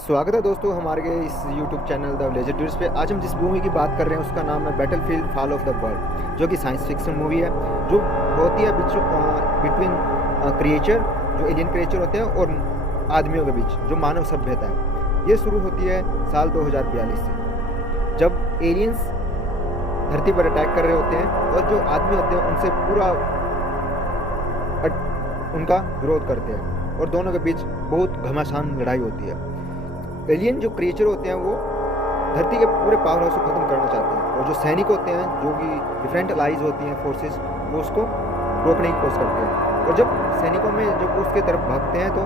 स्वागत है दोस्तों हमारे इस YouTube channel the legend tours पे। आज हम जिस मूवी की बात कर रहे हैं उसका नाम है battlefield fall of the world, जो कि साइंस फिक्शन मूवी है, जो होती है बिटवीन क्रिएचर, जो एलियन क्रिएचर होते हैं, और आदमियों के बीच जो मानव सभ्यता है। ये शुरू होती है साल 2042 से, जब एलियंस धरती पर अटैक कर रहे होते हैं और जो आदमी होते हैं उनसे पूरा उनका विरोध करते हैं, और दोनों के बीच बहुत घमासान लड़ाई होती है। एलियन जो क्रिएचर होते हैं वो धरती के पूरे पावर हाउस को ख़त्म करना चाहते हैं, और जो सैनिक होते हैं जो कि डिफरेंट अलाइज होती हैं फोर्सेस, वो उसको रोकने की कोशिश करते हैं। और जब सैनिकों में जब उसके तरफ भागते हैं तो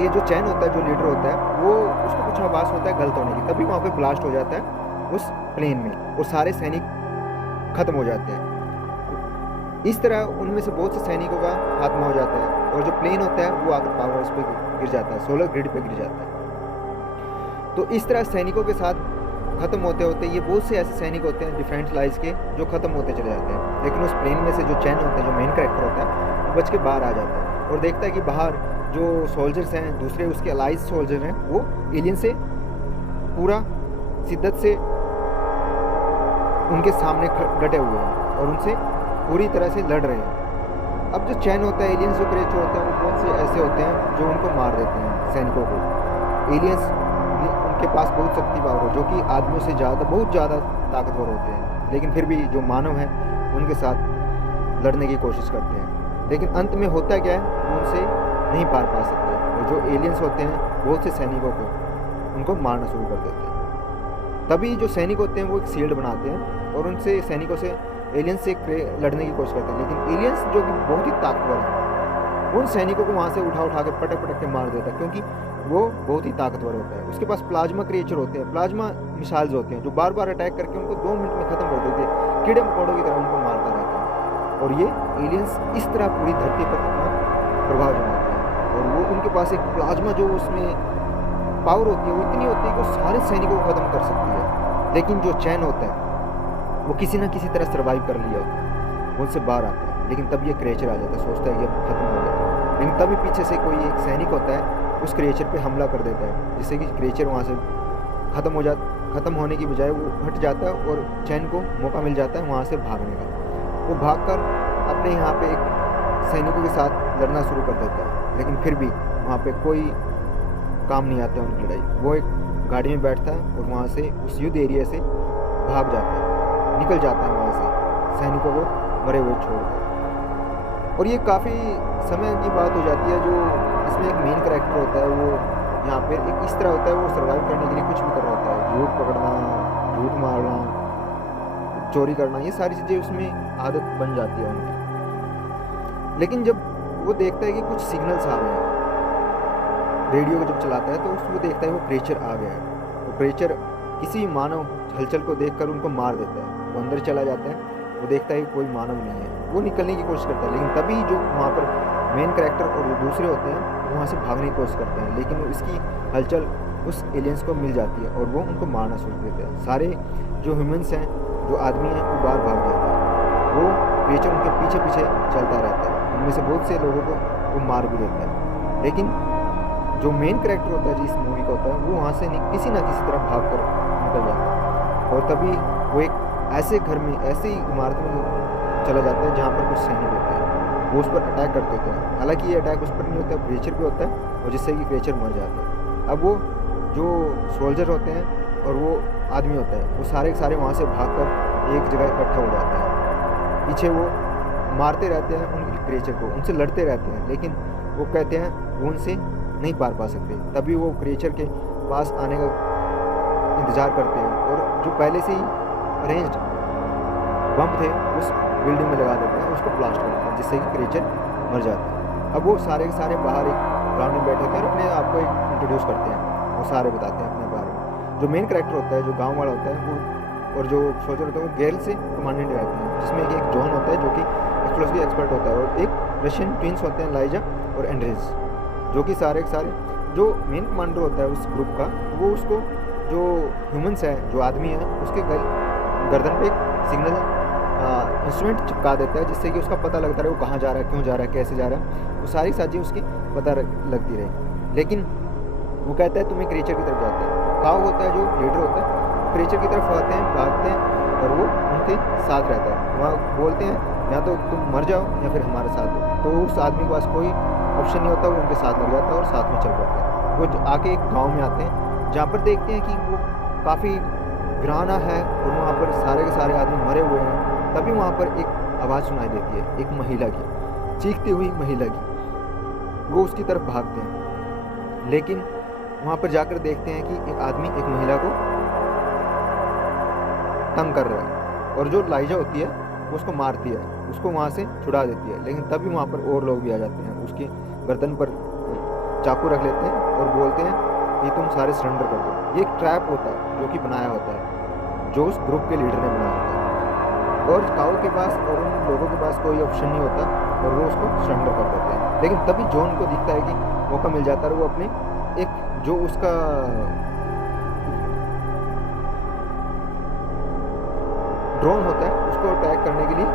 ये जो चैन होता है, जो लीडर होता है, वो उसको कुछ आवाज़ होता है गलत होने की, तभी वहाँ पे ब्लास्ट हो जाता है उस प्लेन में, और सारे सैनिक ख़त्म हो जाते हैं। इस तरह उनमें से बहुत से सैनिकों का खात्मा हो जाता है, और जो प्लेन होता है वो आकर पावर हाउस पे गिर जाता है, सोलर ग्रिड पे गिर जाता है। तो इस तरह सैनिकों के साथ ख़त्म होते होते ये बहुत से ऐसे सैनिक होते हैं डिफरेंट लाइज के जो ख़त्म होते चले जाते हैं, लेकिन उस प्लेन में से जो चैन होता है, जो मेन कैरेक्टर होता है, वो बच के बाहर आ जाता है और देखता है कि बाहर जो सोल्जर्स हैं, दूसरे उसके अलाइज सोल्जर हैं, वो एलियन से पूरा शिद्दत से उनके सामने डटे हुए हैं और उनसे पूरी तरह से लड़ रहे हैं। अब जो चैन होता है, एलियंस जो क्रिएचर होते हैं, वो बहुत से ऐसे होते हैं जो उनको मार देते हैं सैनिकों को। एलियंस उनके पास बहुत शक्ति पावर हो, जो कि आदमियों से बहुत ज़्यादा ताकतवर होते हैं, लेकिन फिर भी जो मानव हैं उनके साथ लड़ने की कोशिश करते हैं, लेकिन अंत में होता क्या है, वो उनसे नहीं पार पा सकते, और जो एलियंस होते हैं बहुत से सैनिकों को उनको मारना शुरू कर देते हैं। तभी जो सैनिक होते हैं वो एक शील्ड बनाते हैं और उनसे सैनिकों से एलियंस से लड़ने की कोशिश करते हैं, लेकिन एलियंस जो कि बहुत ही ताकतवर है, उन सैनिकों को वहाँ से उठा के पटक के मार देता है, क्योंकि वो बहुत ही ताकतवर होता है। उसके पास प्लाज्मा क्रिएचर होते हैं, प्लाज्मा मिसाइल्स होते हैं, जो बार बार अटैक करके उनको 2 मिनट में ख़त्म कर देते हैं, कीड़े मकोड़ों की तरह उनको मारता रहता है। और ये एलियंस इस तरह पूरी धरती पर अपना प्रभाव जमाते हैं, और वो उनके पास एक प्लाज्मा जो उसमें पावर होती है वो इतनी होती है कि वो सारे सैनिकों को ख़त्म कर सकती है। लेकिन जो चैन होता है वो किसी ना किसी तरह सर्वाइव कर लिया होता है, वो उनसे बाहर आता है, लेकिन तब ये क्रिएचर आ जाता है, सोचता है कि अब खत्म हो गया, लेकिन तभी पीछे से कोई एक सैनिक होता है उस क्रिएचर पे हमला कर देता है, जिससे कि क्रिएचर वहाँ से ख़त्म होने की बजाय वो हट जाता है और चैन को मौका मिल जाता है वहाँ से भागने का। वो भागकर अपने यहाँ पे एक सैनिकों के साथ लड़ना शुरू कर देता है, लेकिन फिर भी वहाँ पे कोई काम नहीं आता है उनकी लड़ाई। वो एक गाड़ी में बैठता है और वहाँ से उस युद्ध एरिया से भाग जाता है, निकल जाता है वहाँ से, सैनिकों को मरे हुए छोड़कर। और ये काफ़ी समय की बात हो जाती है, जो इसमें एक मेन कैरेक्टर होता है, वो यहाँ पे एक इस तरह होता है, वो सर्वाइव करने के लिए कुछ भी कर रहा होता है, झूठ पकड़ना, झूठ मारना, चोरी करना, ये सारी चीज़ें उसमें आदत बन जाती है उनकी। लेकिन जब वो देखता है कि कुछ सिग्नल्स आ रहे हैं, रेडियो को जब चलाता है तो उसको देखता है वो क्रिएचर आ गया है। वो क्रिएचर किसी मानव हलचल को देखकर उनको मार देता है, वो अंदर चला जाता है, वो देखता है कि कोई मानव नहीं है, वो निकलने की कोशिश करता है, लेकिन तभी जो वहाँ पर मेन कैरेक्टर और जो दूसरे होते हैं वो वहाँ से भागने की कोशिश करते हैं, लेकिन इसकी हलचल उस एलियंस को मिल जाती है और वो उनको मारना शुरू कर देते हैं। सारे जो ह्यूमंस हैं, जो आदमी हैं, वो बाहर भाग जाते हैं, वो क्रिएचर उनके पीछे पीछे चलता रहता है, उनमें से बहुत से लोगों को वो मार भी देता है। लेकिन जो मेन कैरेक्टर होता है जिस मूवी का होता है, वो वहाँ से किसी ना किसी तरह भाग कर निकल जाता है, और तभी वो एक ऐसे घर में, ऐसी इमारत में चला जाता है जहाँ पर कुछ सैनिक होते हैं, वो उस पर अटैक करते होते हैं। हालांकि ये अटैक उस पर नहीं होता, क्रिएचर पे होता है, और जिससे कि क्रिएचर मर जाता है। अब वो जो सोल्जर होते हैं और वो आदमी होता है, वो सारे के सारे वहाँ से भागकर एक जगह इकट्ठा हो जाते हैं। पीछे वो मारते रहते हैं उन क्रिएचर को, उनसे लड़ते रहते हैं, लेकिन वो कहते हैं वो उनसे नहीं पार पा सकते। तभी वो क्रिएचर के पास आने का इंतज़ार करते हैं, और जो पहले से ही अरेंज्ड बम थे उस बिल्डिंग में लगा देते हैं, उसको ब्लास्ट कर देते हैं, जिससे कि क्रिएचर मर जाता है। अब वो सारे के सारे बाहर एक ग्राउंड में बैठे होते हैं और अपने आप को एक इंट्रोड्यूस करते हैं, वो सारे बताते हैं अपने बारे में। जो मेन कैरेक्टर होता है, जो गांव वाला होता है, वो और जो सोल्जर होता है, वो गेल से कमांडेंट रहते हैं, जिसमें एक जॉन होता है जो कि एक्सप्लोसिव एक्सपर्ट होता है, और एक रशियन ट्विंस होते हैं, लाइजा और एंड्रेज, जो कि सारे के सारे जो मेन कमांडर होता है उस ग्रुप का, वो उसको जो ह्यूमंस है, जो आदमी है, उसके गर्दन पे एक सिग्नल इंस्ट्रूमेंट चिपका देता है, जिससे कि उसका पता लगता रहे वो कहाँ जा रहा है, क्यों जा रहा है, कैसे जा रहा है, वो सारी चीज़ें उसकी पता लगती रहे। लेकिन वो कहता है तुम एक क्रीचर की तरफ जाते हैं। काव होता है जो लीडर होता है, क्रीचर की तरफ आते हैं, भागते हैं और वो उनके साथ रहता है। वहाँ बोलते हैं या तो तुम मर जाओ या फिर हमारे साथ हो। तो उस आदमी के पास कोई ऑप्शन नहीं होता, वो उनके साथ लग जाता है और साथ में चल पड़ता है। वो आके एक गाँव में आते हैं जहाँ पर देखते हैं कि वो काफ़ी वीराना है और वहाँ पर सारे के सारे आदमी मरे हुए हैं। तभी वहाँ पर एक आवाज़ सुनाई देती है, एक महिला की, चीखती हुई महिला की। वो उसकी तरफ भागते हैं, लेकिन वहाँ पर जाकर देखते हैं कि एक आदमी एक महिला को तंग कर रहा है और जो लाइजा होती है वो उसको मारती है, उसको वहाँ से छुड़ा देती है। लेकिन तभी वहाँ पर और लोग भी आ जाते हैं, उसकी गर्दन पर चाकू रख लेते हैं और बोलते हैं कि तुम सारे सरेंडर कर दो। ये एक ट्रैप होता है जो कि बनाया होता है, जो उस ग्रुप के लीडर ने बनाया होता है। और काऊ के पास और उन लोगों के पास कोई ऑप्शन नहीं होता और वो उसको सरेंडर कर देते हैं। लेकिन तभी जॉन को दिखता है कि मौका मिल जाता है और वो अपने एक जो उसका ड्रोन होता है उसको अटैक करने के लिए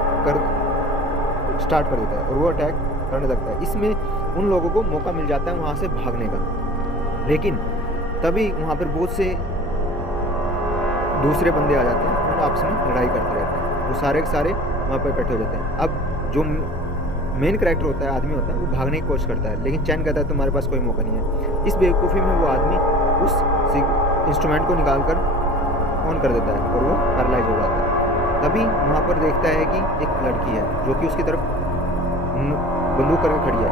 स्टार्ट कर देता है और वो अटैक करने लगता है। इसमें उन लोगों को मौका मिल जाता है वहाँ से भागने का। लेकिन तभी वहाँ पर बहुत से दूसरे बंदे आ जाते हैं, उन आपस में लड़ाई करते रहते हैं। वो सारे के सारे वहाँ पर इकट्ठे हो जाते हैं। अब जो मेन कैरेक्टर होता है, आदमी होता है, वो भागने की कोशिश करता है, लेकिन चैन कहता है तुम्हारे पास कोई मौका नहीं है। इस बेवकूफ़ी में वो आदमी उस इंस्ट्रूमेंट को निकाल कर ऑन कर देता है और वो पैरालाइज हो जाता है। तभी वहाँ पर देखता है कि एक लड़की है जो कि उसकी तरफ बंदूक करके खड़ी है,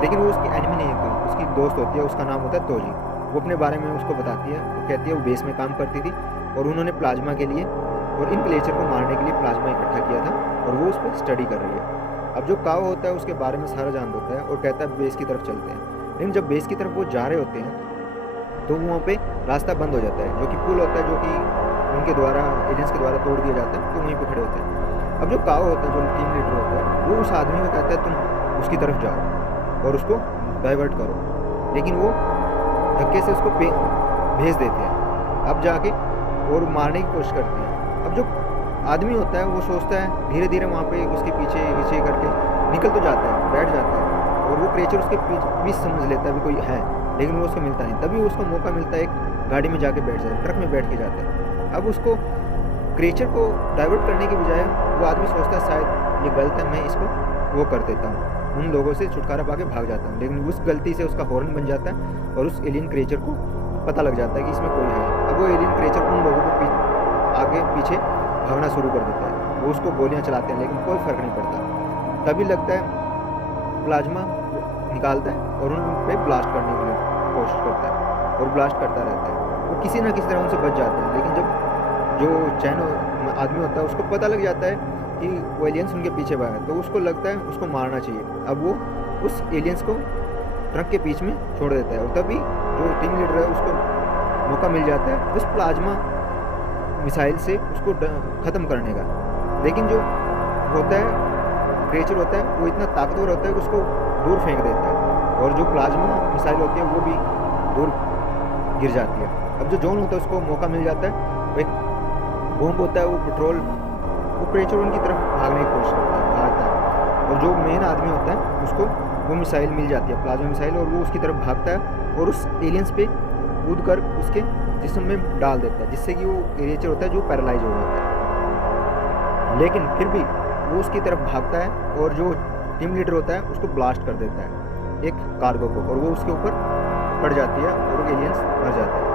लेकिन वो उसकी एनिमी नहीं है, उसकी दोस्त होती है। उसका नाम होता है तोजी। वो अपने बारे में उसको बताती है, वो कहती है वो बेस में काम करती थी और उन्होंने प्लाज्मा के लिए और इन क्लेचर को मारने के लिए प्लाज्मा इकट्ठा किया था और वो उस पर स्टडी कर रही है। अब जो काव होता है उसके बारे में सारा जान होता है और कहता है बेस की तरफ चलते हैं। लेकिन जब बेस की तरफ वो जा रहे होते हैं तो वहाँ पे रास्ता बंद हो जाता है, जो कि पुल होता है, जो कि उनके द्वारा एजेंट्स के द्वारा तोड़ दिया जाता है। तो वहीं पे खड़े होते हैं। अब जो काव होता है, जो टीम लीडर होता है, वो उस आदमी को कहता है तुम उसकी तरफ जाओ और उसको डाइवर्ट करो, लेकिन वो धक्के से उसको भेज देते हैं। अब जाके और मारने की कोशिश करते हैं। अब जो आदमी होता है वो सोचता है, धीरे धीरे वहाँ पे उसके पीछे पीछे करके निकल तो जाता है, बैठ जाता है और वो क्रेचर उसके बीच समझ लेता है भी कोई है, लेकिन वो उसको मिलता नहीं। तभी उसको मौका मिलता है, एक गाड़ी में जाके बैठ जाता है, ट्रक में बैठ के जाता है। अब उसको क्रेचर को डाइवर्ट करने के बजाय वो आदमी सोचता है शायद ये गलत है, मैं इसको वो कर देता हूँ, उन लोगों से छुटकारा पा के भाग जाता हूँ। लेकिन उस गलती से उसका हॉर्न बन जाता है और उस एलियन क्रेचर को पता लग जाता है कि इसमें कोई है। अब वो एलियन क्रेचर उन लोगों को आगे पीछे भागना शुरू कर देता है। वो उसको गोलियां चलाते हैं, लेकिन कोई फ़र्क नहीं पड़ता। तभी लगता है प्लाज्मा निकालता है और उन पे ब्लास्ट करने की कोशिश करता है और ब्लास्ट करता रहता है। वो किसी ना किसी तरह उनसे बच जाते हैं। लेकिन जब जो चैन आदमी होता है उसको पता लग जाता है कि वो एलियंस उनके पीछे भागा है, तो उसको लगता है उसको मारना चाहिए। अब वो उस एलियंस को ट्रक के बीच में छोड़ देता है और तभी जो टीम लीडर है उसको मौका मिल जाता है उस प्लाज्मा मिसाइल से उसको ख़त्म करने का। लेकिन जो होता है क्रेचर होता है वो इतना ताकतवर होता है कि उसको दूर फेंक देता है और जो प्लाज्मा मिसाइल होती है वो भी दूर गिर जाती है। अब जो जॉन होता है उसको मौका मिल जाता है, वो एक बॉम्ब होता है, वो पेट्रोल, वो क्रेचर उनकी तरफ भागने की कोशिश करता है, भागता है और जो मेन आदमी होता है उसको वो मिसाइल मिल जाती है, प्लाज्मा मिसाइल, और वो उसकी तरफ भागता है और उस एलियंस पे कूद कर उसके जिस्म में डाल देता है, जिससे कि वो क्रेचर होता है जो पैरालाइज हो जाता है। लेकिन फिर भी वो उसकी तरफ भागता है और जो टीम लीडर होता है उसको ब्लास्ट कर देता है एक कार्गो को और वो उसके ऊपर पड़ जाती है और वो एलियंस मर जाते हैं।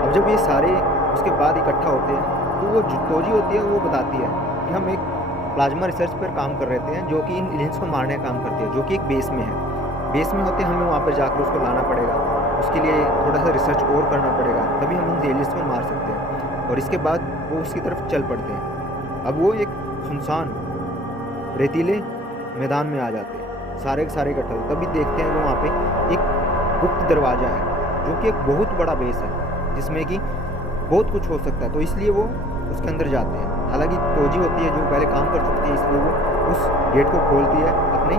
अब जब ये सारे उसके बाद इकट्ठा होते हैं तो वो जो तोजी होती है वो बताती है कि हम एक प्लाज्मा रिसर्च पर काम कर रहे हैं जो कि इन एलियंस को मारने का काम करती है, जो कि एक बेस में है। बेस में होते हमें वहाँ पर जाकर उसको लाना पड़ेगा, उसके लिए थोड़ा सा रिसर्च और करना पड़ेगा, तभी हम उन एलियंस को मार सकते हैं। और इसके बाद वो उसकी तरफ चल पड़ते हैं। अब वो एक सुनसान रेतीले मैदान में आ जाते हैं, सारे के सारे इकट्ठे होते, तभी देखते हैं वो वहाँ पे एक गुप्त दरवाज़ा है जो कि एक बहुत बड़ा बेस है जिसमें कि बहुत कुछ हो सकता है, तो इसलिए वो उसके अंदर जाते हैं। हालांकि तोजी होती है जो पहले काम कर सकती है, इसलिए वो उस गेट को खोलती है अपने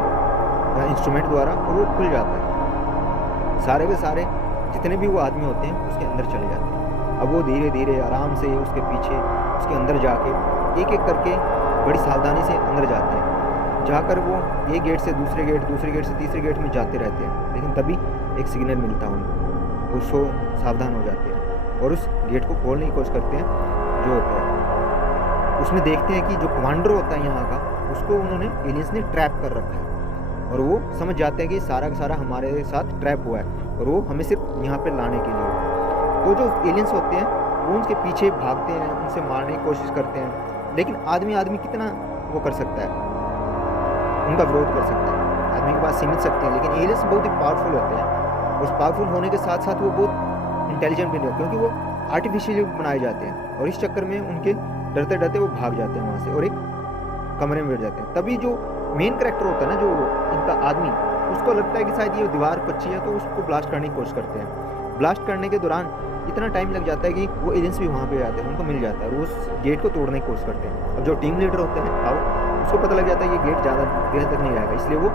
इंस्ट्रूमेंट द्वारा और वो खुल जाता है। सारे के सारे जितने भी वो आदमी होते हैं उसके अंदर चले जाते हैं। अब वो धीरे धीरे आराम से उसके पीछे उसके अंदर जाके एक एक करके बड़ी सावधानी से अंदर जाते हैं। जाकर वो एक गेट से दूसरे गेट से तीसरे गेट में जाते रहते हैं। लेकिन तभी एक सिग्नल मिलता है उनको उसको सावधान हो जाते हैं और उस गेट को खोलने की कोशिश करते हैं। जो होता है उसमें देखते हैं कि जो कमांडर होता है यहाँ का, उसको उन्होंने एलियंस ने ट्रैप कर रखा है और वो समझ जाते हैं कि सारा का सारा हमारे साथ ट्रैप हुआ है और वो हमें सिर्फ यहाँ पे लाने के लिए। तो जो एलियंस होते हैं वो उनके पीछे भागते हैं, उनसे मारने की कोशिश करते हैं, लेकिन आदमी कितना वो कर सकता है, उनका विरोध कर सकता है। आदमी के पास सीमित शक्ति है, लेकिन एलियंस बहुत ही पावरफुल होते हैं। उस पावरफुल होने के साथ साथ वो बहुत इंटेलिजेंट भी नहीं होते, क्योंकि वो आर्टिफिशियली बनाए जाते हैं और इस चक्कर में उनके डरते डरते वो भाग जाते हैं वहाँ से और एक कमरे में बैठ जाते हैं। तभी जो मेन कैरेक्टर होता है ना, जो इनका आदमी, उसको लगता है कि शायद ये दीवार कच्ची है, तो उसको ब्लास्ट करने की कोशिश करते हैं। ब्लास्ट करने के दौरान इतना टाइम लग जाता है कि वो एलियंस भी वहाँ पे आते हैं, उनको मिल जाता है, वो उस गेट को तोड़ने की कोशिश करते हैं। अब जो टीम लीडर होते हैं आओ, उसको पता लग जाता है ये गेट ज़्यादा देर तक नहीं आएगा, इसलिए वो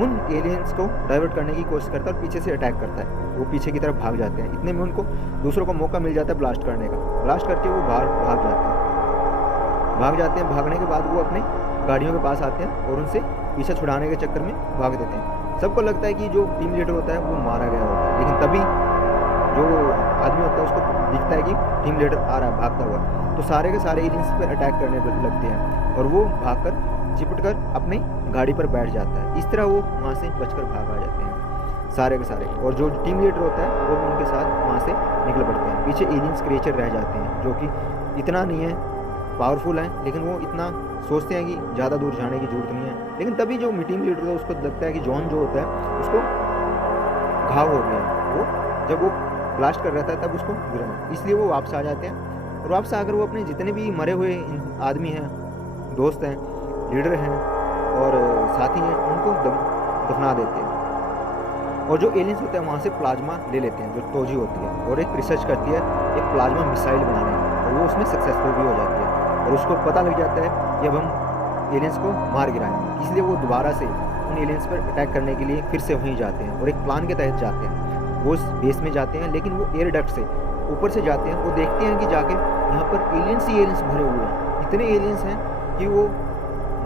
उन एलियंस को डाइवर्ट करने की कोशिश करता है और पीछे से अटैक करता है। वो पीछे की तरफ भाग जाते हैं। इतने में उनको दूसरों को मौका मिल जाता है ब्लास्ट करने का। ब्लास्ट करके वो बाहर भाग जाते हैं। भागने के बाद वो अपने गाड़ियों के पास आते हैं और उनसे पीछे छुड़ाने के चक्कर में भाग देते हैं। सबको लगता है कि जो टीम लीडर होता है वो मारा गया होता है, लेकिन तभी जो आदमी होता है उसको दिखता है कि टीम लीडर आ रहा है भागता हुआ, तो सारे के सारे एलियंस पर अटैक करने लगते हैं और वो भागकर चिपट कर अपनी गाड़ी पर बैठ जाता है। इस तरह वो वहाँ से बचकर भाग आ जाते हैं सारे के सारे, और जो टीम लीडर होता है वो भी उनके साथ वहाँ से निकल पड़ते हैं। पीछे एलियंस क्रिएचर रह जाते हैं जो कि इतना नहीं है पावरफुल है, लेकिन वो इतना सोचते हैं कि ज़्यादा दूर जाने की जरूरत नहीं है। लेकिन तभी जो टीम लीडर है उसको लगता है कि जॉन जो होता है उसको घाव हो गया, वो जब वो ब्लास्ट कर रहा था तब उसको गिरा, इसलिए वो वापस आ जाते हैं। और वापस आकर वो अपने जितने भी मरे हुए आदमी हैं, दोस्त हैं, लीडर हैं और साथी हैं, उनको दफना देते हैं। और जो एलियंस होते हैं वहाँ से प्लाज्मा ले लेते हैं, जो तोजी होती है, और एक रिसर्च करती है एक प्लाज्मा मिसाइल बनाने में, और वो उसमें सक्सेसफुल भी हो जाती है। और उसको पता लग जाता है कि अब हम एलियंस को मार गिराएंगे, इसलिए वो दोबारा से उन एलियंस पर अटैक करने के लिए फिर से वहीं जाते हैं और एक प्लान के तहत जाते हैं। वो उस बेस में जाते हैं, लेकिन वो एयर डक्ट से ऊपर से जाते हैं। वो देखते हैं कि जाके यहाँ पर एलियंस ही एलियंस भरे हुए हैं, इतने एलियंस हैं कि वो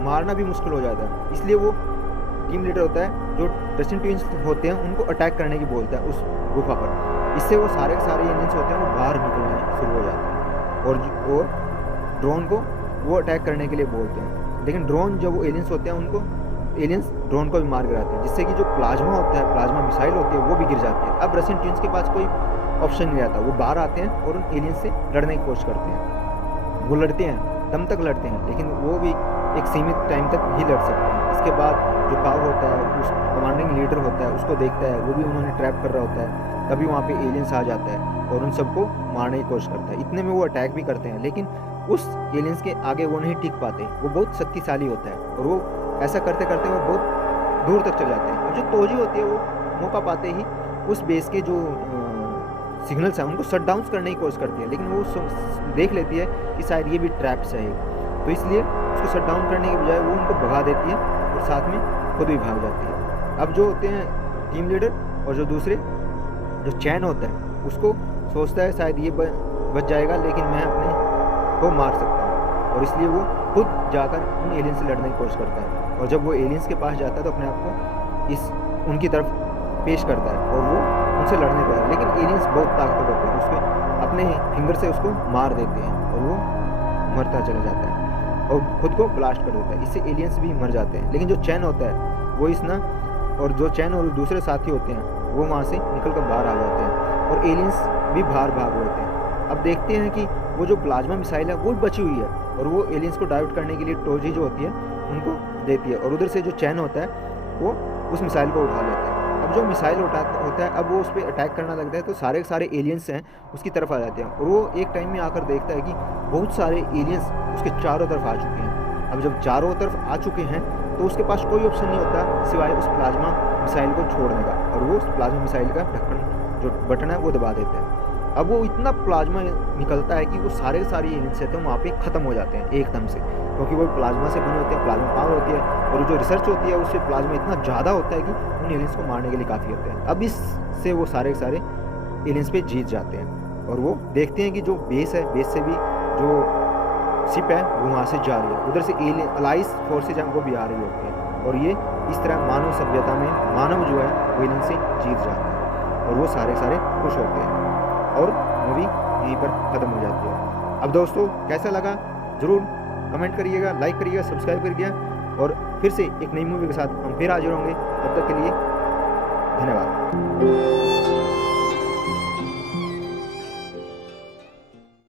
मारना भी मुश्किल हो जाता है। इसलिए वो टीम लीडर होता है, जो डस्टिन ट्विंस होते हैं, उनको अटैक करने की बोलता है उस गुफा पर। इससे वो सारे के सारे एलियंस होते हैं वो बाहर निकलने शुरू हो जाते हैं और ड्रोन को वो अटैक करने के लिए बोलते हैं। लेकिन ड्रोन, जब वो एलियंस होते हैं उनको एलियंस ड्रोन को भी मार गिराते हैं, जिससे कि जो प्लाज्मा होता है, प्लाज्मा मिसाइल होती है, वो भी गिर जाती है। अब रशियन ट्विंस के पास कोई ऑप्शन नहीं रहता, वो बाहर आते हैं और उन एलियंस से लड़ने की कोशिश करते हैं। वो लड़ते हैं, दम तक लड़ते हैं, लेकिन वो भी एक सीमित टाइम तक ही लड़ सकते हैं। इसके बाद जो काव होता है, उस कमांडिंग लीडर होता है, उसको देखता है, वो भी उन्होंने ट्रैप कर रहा होता है। तभी वहाँ पे एलियंस आ जाता है और उन सबको मारने की कोशिश करता है। इतने में वो अटैक भी करते हैं, लेकिन उस एलियंस के आगे वो नहीं टिक पाते। वो बहुत शक्तिशाली होता है और वो ऐसा करते करते वो बहुत दूर तक चले जाते हैं। और जो तोजी होती है वो मौका पाते ही उस बेस के जो सिग्नल्स हैं उनको शट डाउन करने की कोशिश करती है, लेकिन वो देख लेती है कि शायद ये भी ट्रैप्स है, तो इसलिए उसको शट डाउन करने के बजाय वो उनको भगा देती है और साथ में खुद भी भाग जाती है। अब जो होते हैं टीम लीडर और जो दूसरे जो चैन होता है, उसको सोचता है शायद ये बच जाएगा, लेकिन मैं अपने को मार सकता हूँ, और इसलिए वो खुद जाकर उन एलियंस से लड़ने की कोशिश करता है। और जब वो एलियंस के पास जाता है तो अपने आप को उनकी तरफ पेश करता है और वो उनसे लड़ने लगता है। लेकिन एलियंस बहुत ताकतवर होते हैं, उसके अपने फिंगर से उसको मार देते हैं और वो मरता चला जाता है और खुद को ब्लास्ट कर देता है। इससे एलियंस भी मर जाते हैं। लेकिन जो चैन होता है वो और जो चैन और दूसरे साथी होते हैं वो वहाँ से निकल कर बाहर आ जाते हैं और एलियंस भी बाहर भाग होते हैं। अब देखते हैं कि वो जो प्लाज्मा मिसाइल है वो बची हुई है और वो एलियंस को डाइवर्ट करने के लिए टोजी जो होती है उनको देती है, और उधर से जो चैन होता है वो उस मिसाइल को उठा लेता है। अब जो मिसाइल होता है, अब वो उस पर अटैक करना लगता है, तो सारे के सारे एलियंस हैं उसकी तरफ आ जाते हैं और वो एक टाइम में आकर देखता है कि बहुत सारे एलियंस उसके चारों तरफ आ चुके हैं। अब जब चारों तरफ आ चुके हैं तो उसके पास कोई ऑप्शन नहीं होता सिवाय उस प्लाज्मा मिसाइल को छोड़ने का, और वो उस प्लाज्मा मिसाइल का ढक्कन जो बटन है वो दबा देते हैं। अब वो इतना प्लाज्मा निकलता है कि वो सारे के सारे एलियंस रहते हैं वहाँ पे ख़त्म हो जाते हैं एकदम से, क्योंकि वो प्लाज्मा से बने होते हैं, प्लाज्मा पावर होती है, और जो रिसर्च होती है उससे प्लाज्मा इतना ज़्यादा होता है कि उन एलियंस को मारने के लिए काफ़ी होते हैं। अब इससे वो सारे के सारे एलियंस पे जीत जाते हैं और वो देखते हैं कि जो बेस है, बेस से भी जो शिप है वो वहाँ से जा रही है, उधर से एलियन अलाइज फोर्सेज हैं वो भी आ रही होती है, और ये इस तरह मानव सभ्यता में मानव जो है वो एलियन से जीत जाता है। और वो सारे सारे खुश होते हैं और मूवी यहीं पर ख़त्म हो जाती है। अब दोस्तों कैसा लगा ज़रूर कमेंट करिएगा, लाइक करिएगा, सब्सक्राइब करिएगा और फिर से एक नई मूवी के साथ हम फिर हाजिर होंगे। तब तक के लिए धन्यवाद।